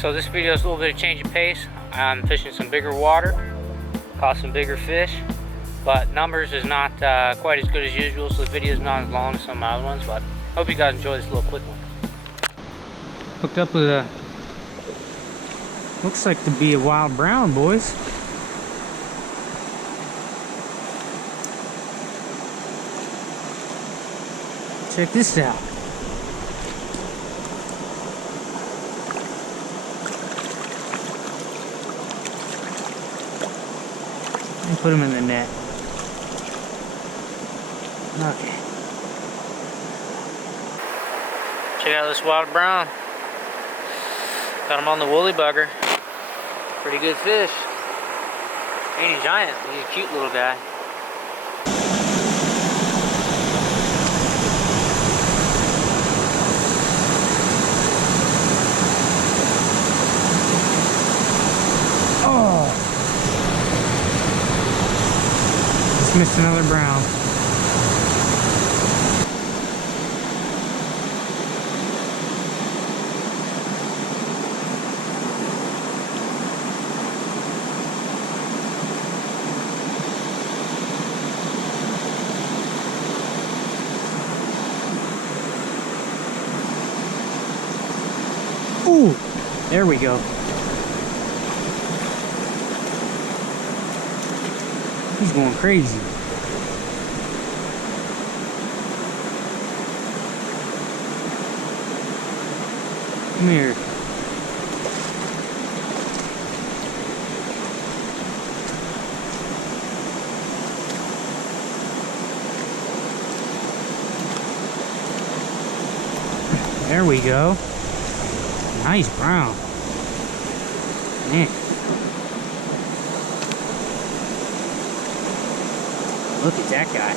So this video is a little bit of change of pace. I'm fishing some bigger water, caught some bigger fish, but numbers is not quite as good as usual, so the video is not as long as some other ones, but hope you guys enjoy this little quick one. Hooked up with a, looks like to be a wild brown, boys. Check this out. And put them in the net. Okay. Check out this wild brown. Got him on the woolly bugger. Pretty good fish. Ain't he giant? He's a cute little guy. Oh! Just missed another brown. Ooh, there we go. He's going crazy. Come here. There we go. Nice brown. Man. Look at that guy.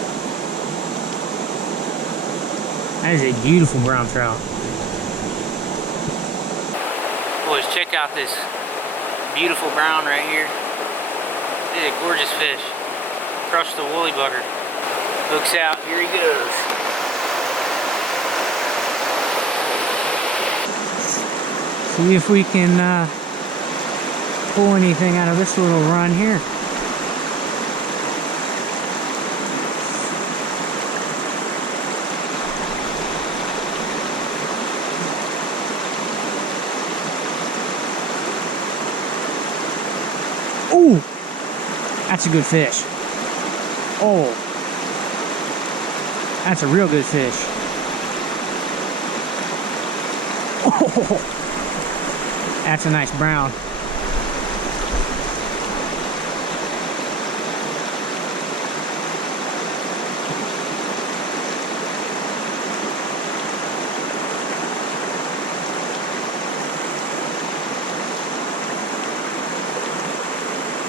That is a beautiful brown trout. Boys, check out this beautiful brown right here. This is a gorgeous fish. Crushed the woolly bugger. Hooks out. Here he goes. See if we can pull anything out of this little run here. Ooh, that's a good fish. Oh, that's a real good fish. Oh. That's a nice brown.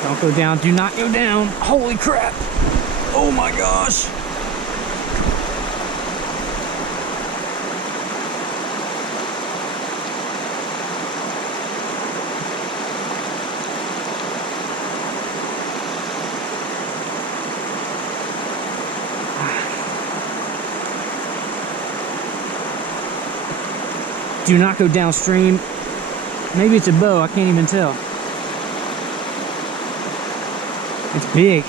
Don't go down. Do not go down. Holy crap. Oh my gosh. Do not go downstream. Maybe it's a bow, I can't even tell. It's big.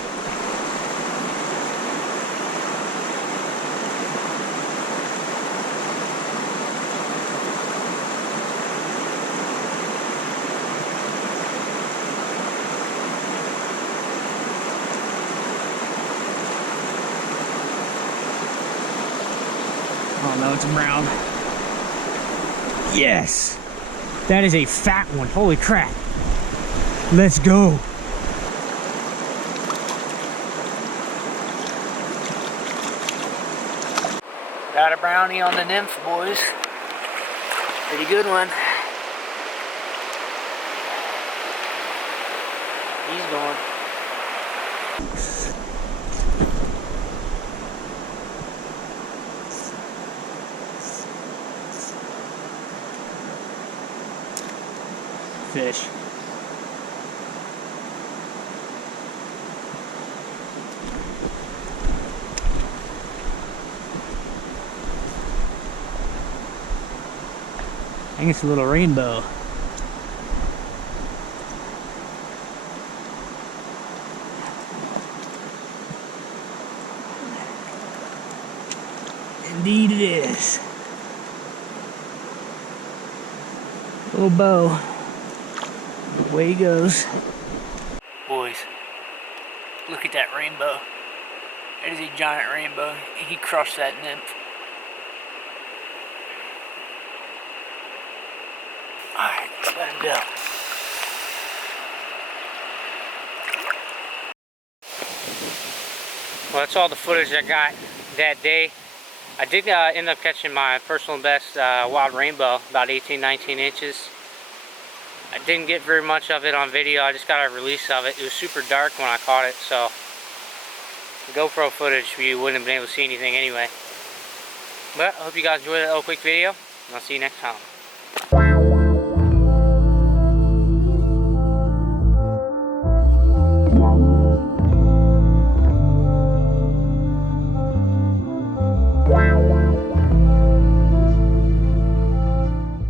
Oh no, it's a brown. Yes! That is a fat one. Holy crap. Let's go. Got a brownie on the nymph, boys. Pretty good one. He's going. Fish. I think it's a little rainbow. Indeed it is. Little bow. Away he goes. Boys, look at that rainbow. It is a giant rainbow. He crushed that nymph. Alright, let him go. Well, that's all the footage I got that day. I did end up catching my personal best wild rainbow, about 18-19 inches. I didn't get very much of it on video. I just got a release of it. It was super dark when I caught it, so the GoPro footage you wouldn't have been able to see anything anyway. But I hope you guys enjoyed that little quick video, and I'll see you next time.